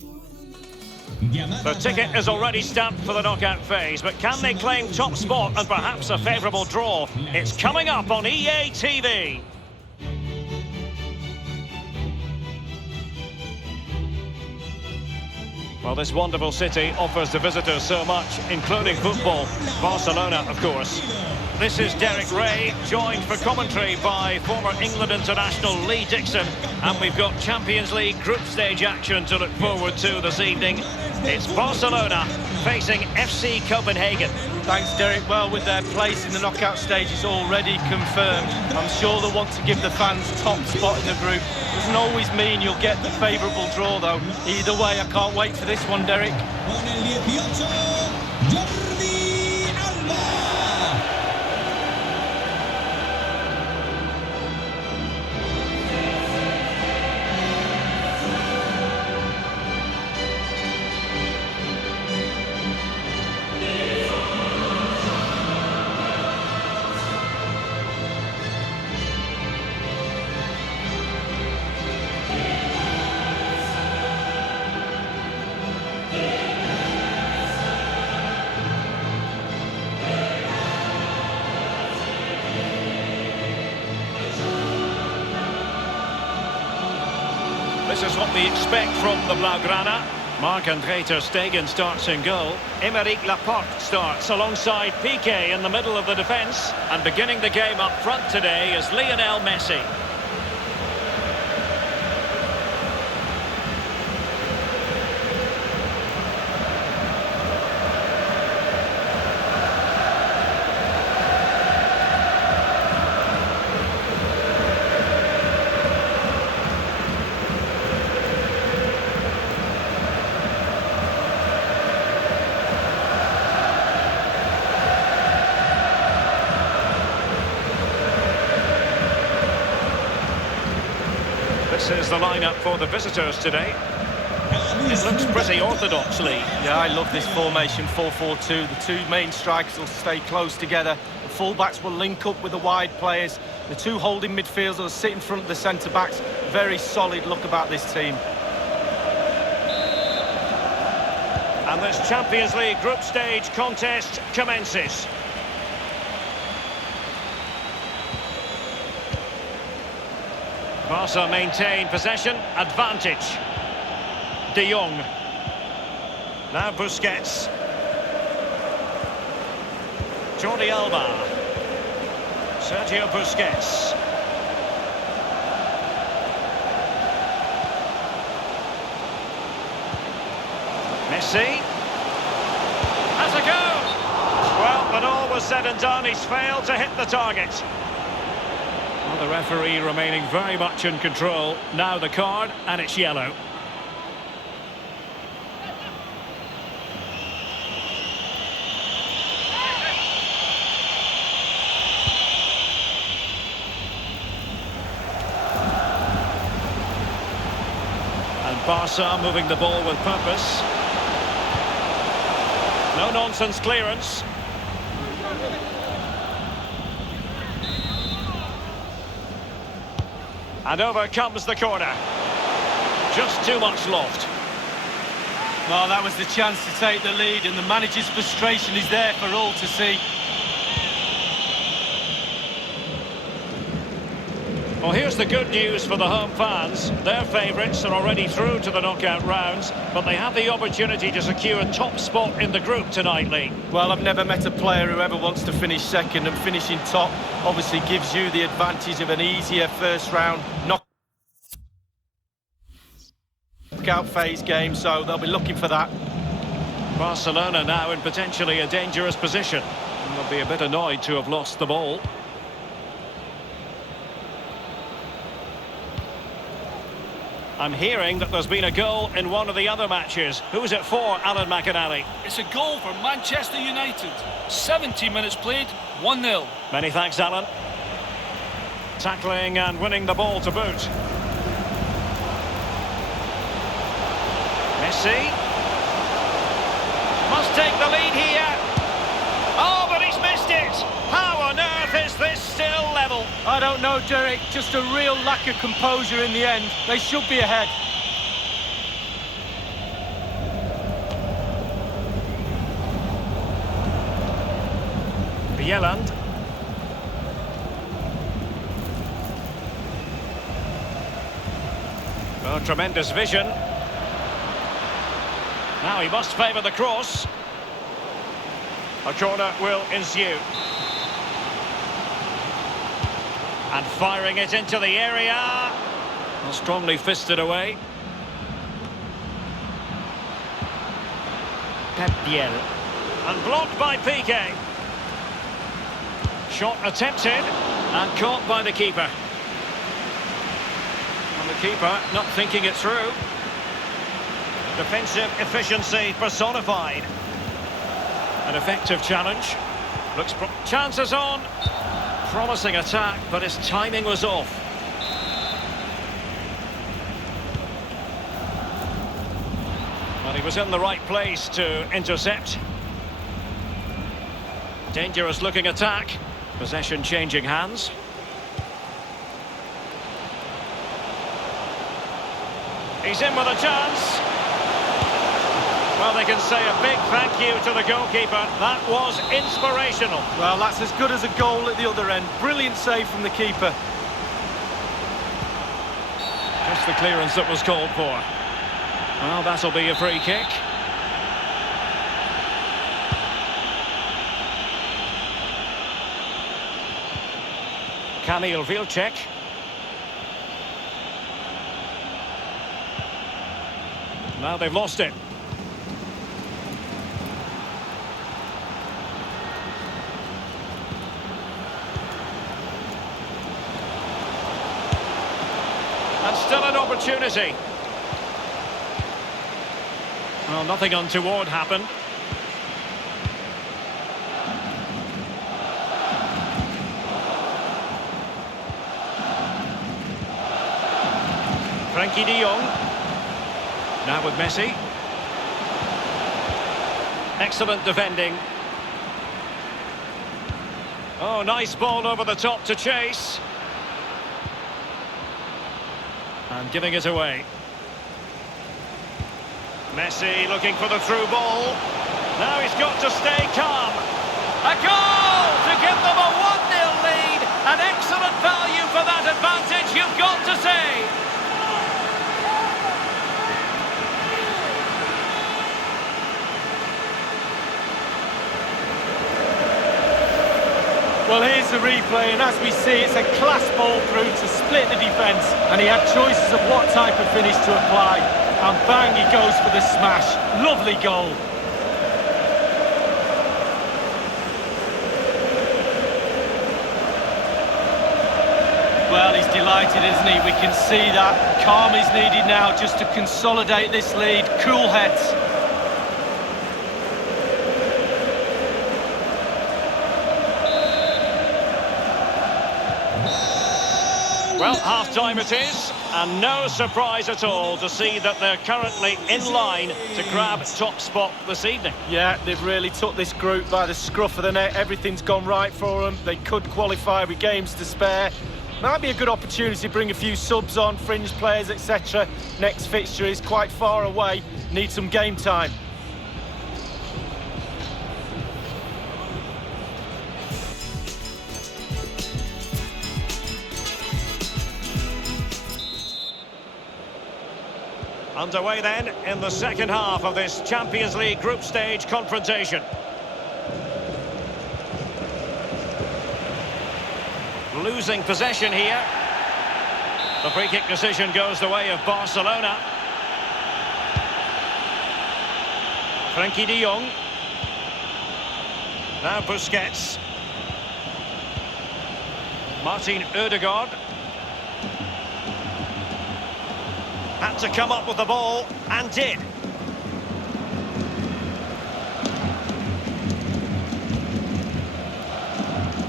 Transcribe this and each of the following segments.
The ticket is already stamped for the knockout phase, but can they claim top spot and perhaps a favourable draw? It's coming up on EA TV. Well, this wonderful city offers the visitors so much, including football. Barcelona, of course. This is Derek Ray, joined for commentary by former England international Lee Dixon. And we've got Champions League group stage action to look forward to this evening. It's Barcelona facing FC Kobenhavn. Thanks, Derek. Well, with their place in the knockout stage is already confirmed, I'm sure they'll want to give the fans top spot in the group. Doesn't always mean you'll get the favourable draw, though. Either way, I can't wait for this one, Derek. This is what we expect from the Blaugrana. Marc-André ter Stegen starts in goal. Aymeric Laporte starts alongside Piqué in the middle of the defence. And beginning the game up front today is Lionel Messi. This is the lineup for the visitors today. It looks pretty orthodox, Lee. Yeah, I love this formation, 4-4-2. The two main strikers will stay close together. The full-backs will link up with the wide players. The two holding midfielders will sit in front of the centre-backs. Very solid look about this team. And this Champions League group stage contest commences. Barca maintain possession, advantage. De Jong. Now Busquets. Jordi Alba. Sergio Busquets. Messi. Has a go! Well, when all was said and done, he's failed to hit the target. Well, the referee remaining very much in control. Now the card, and it's yellow. And Barca moving the ball with purpose. No-nonsense clearance. And over comes the corner. Just too much loft. Well, that was the chance to take the lead, and the manager's frustration is there for all to see. Well, here's the good news for the home fans. Their favourites are already through to the knockout rounds, but they have the opportunity to secure a top spot in the group tonight, Lee. Well, I've never met a player who ever wants to finish second, and finishing top obviously gives you the advantage of an easier first round knockout phase game, so they'll be looking for that. Barcelona now in potentially a dangerous position. And they'll be a bit annoyed to have lost the ball. I'm hearing that there's been a goal in one of the other matches. Who's it for, Alan McInally? It's a goal for Manchester United. 70 minutes played, 1-0. Many thanks, Alan. Tackling and winning the ball to boot. Messi. Must take the lead here. Oh, but he's missed it. How on earth is this still level? I don't know, Derek. Just a real lack of composure in the end. They should be ahead. Bjelland. Oh, tremendous vision. Now he must favour the cross. A corner will ensue. And firing it into the area. Well, strongly fisted away. Biel. And blocked by Piqué. Shot attempted and caught by the keeper. And the keeper not thinking it through. Defensive efficiency personified. An effective challenge. Looks chances on. Promising attack, but his timing was off. Well, he was in the right place to intercept. Dangerous looking attack. Possession changing hands. He's in with a chance. Well, they can say a big thank you to the goalkeeper. That was inspirational. Well, that's as good as a goal at the other end. Brilliant save from the keeper. Just the clearance that was called for. Well, that'll be a free kick. Kamil Wilczek. Now they've lost it. And still an opportunity. Well, nothing untoward happened. Frankie de Jong. Now with Messi. Excellent defending. Oh, nice ball over the top to chase. And giving it away. Messi looking for the through ball. Now he's got to stay calm. A goal to give them a 1-0 lead. An excellent value for that advantage, you've got to say. Well, here's the replay, and as we see, it's a class ball through to split the defence, and he had choices of what type of finish to apply, and bang, he goes for the smash. Lovely goal. Well, he's delighted, isn't he? We can see that. Calm is needed now just to consolidate this lead. Cool heads. Well, half-time it is, and no surprise at all to see that they're currently in line to grab top spot this evening. Yeah, they've really took this group by the scruff of the neck. Everything's gone right for them. They could qualify with games to spare. Might be a good opportunity to bring a few subs on, fringe players, etc. Next fixture is quite far away. Need some game time. Underway then in the second half of this Champions League group stage confrontation. Losing possession here. The free kick decision goes the way of Barcelona. Frankie de Jong. Now Busquets. Martin Odegaard. Had to come up with the ball, and did.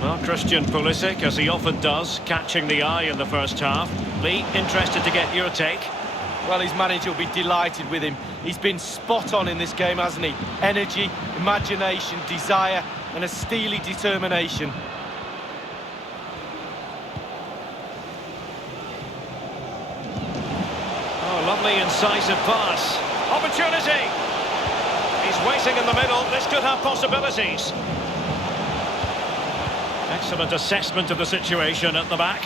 Well, Christian Pulisic, as he often does, catching the eye in the first half. Lee, interested to get your take. Well, his manager will be delighted with him. He's been spot on in this game, hasn't he? Energy, imagination, desire, and a steely determination. Lovely incisive pass. Opportunity. He's waiting in the middle. This could have possibilities. Excellent assessment of the situation at the back.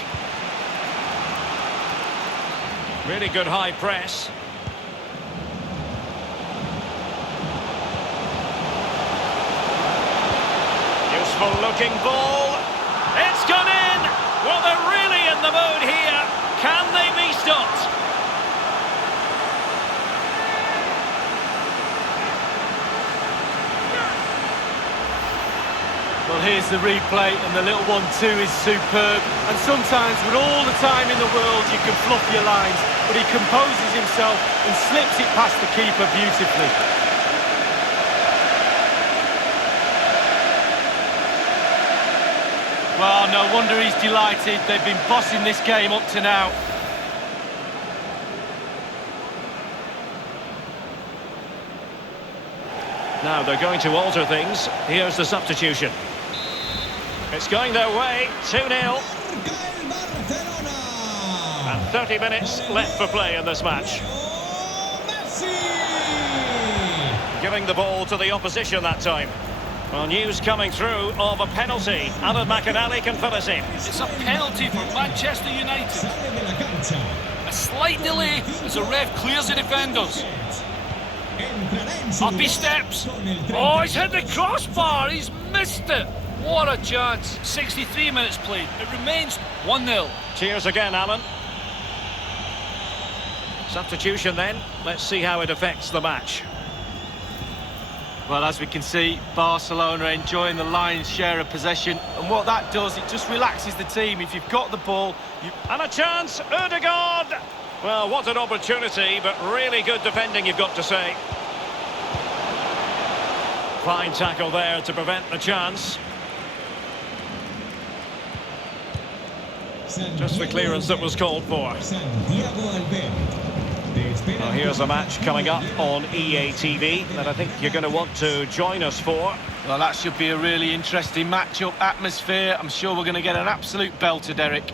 Really good high press. Useful looking ball. It's gone in! Well, they're really in the mood here. Can they be stopped? Well, here's the replay, and the little 1-2 is superb. And sometimes, with all the time in the world, you can fluff your lines, but he composes himself and slips it past the keeper beautifully. Well, no wonder he's delighted. They've been bossing this game up to now. Now they're going to alter things. Here's the substitution. It's going their way, 2-0. And 30 minutes left for play in this match. Giving the ball to the opposition that time. Well, news coming through of a penalty. Alan McAnally can fill us in. It's a penalty for Manchester United. A slight delay as the ref clears the defenders. Up he steps. Oh, he's hit the crossbar. He's missed it. What a chance. 63 minutes played. It remains 1-0. Cheers again, Alan. Substitution then. Let's see how it affects the match. Well, as we can see, Barcelona enjoying the lion's share of possession. And what that does, it just relaxes the team. If you've got the ball... And a chance, Odegaard! Well, what an opportunity, but really good defending, you've got to say. Fine tackle there to prevent the chance. Just the clearance that was called for. Well, here's a match coming up on EA TV that I think you're going to want to join us for. Well, that should be a really interesting match-up atmosphere. I'm sure we're going to get an absolute belter, Derek.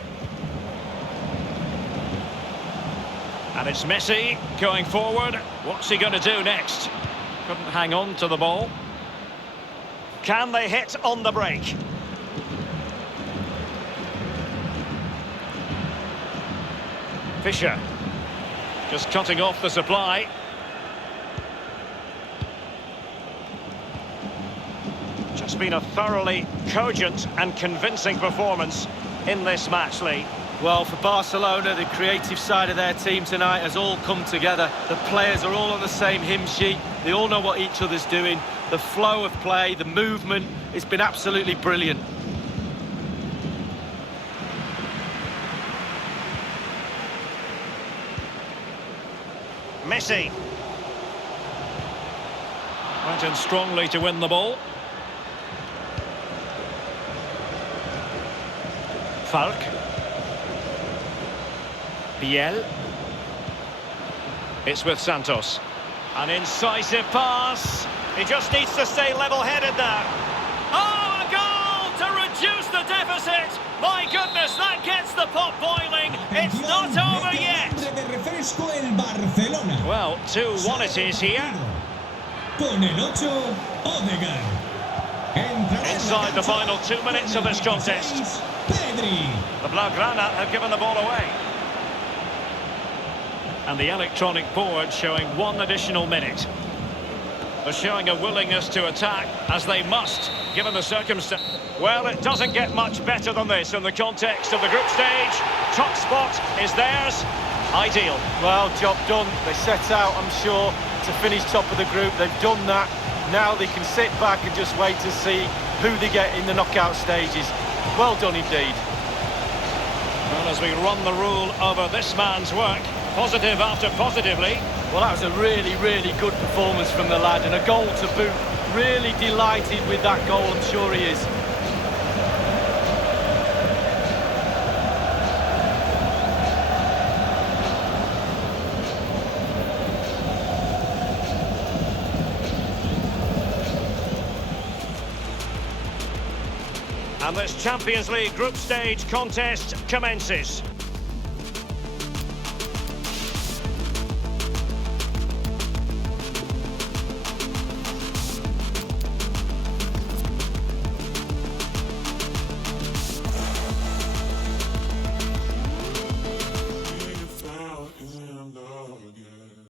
And it's Messi going forward. What's he going to do next? Couldn't hang on to the ball. Can they hit on the break? Fisher. Just cutting off the supply. Just been a thoroughly cogent and convincing performance in this match, Lee. Well, for Barcelona, the creative side of their team tonight has all come together. The players are all on the same hymn sheet. They all know what each other's doing. The flow of play, the movement, it's been absolutely brilliant. Messi. Went in strongly to win the ball. Falk. Biel. It's with Santos. An incisive pass. He just needs to stay level-headed now. Oh, a goal to reduce the deficit. My goodness, that gets the pot boiling. It's not over yet. Well, 2-1 it is here. Inside the final 2 minutes of this contest. The Blaugrana have given the ball away. And the electronic board showing 1 additional minute. They're showing a willingness to attack, as they must, given the circumstance. Well, it doesn't get much better than this in the context of the group stage. Top spot is theirs. Ideal. Well, job done. They set out, I'm sure, to finish top of the group. They've done that. Now they can sit back and just wait to see who they get in the knockout stages. Well done indeed. Well, as we run the rule over this man's work, positive after positively. Well, that was a really, really good performance from the lad, and a goal to boot. Really delighted with that goal, I'm sure he is. And this Champions League group stage contest commences.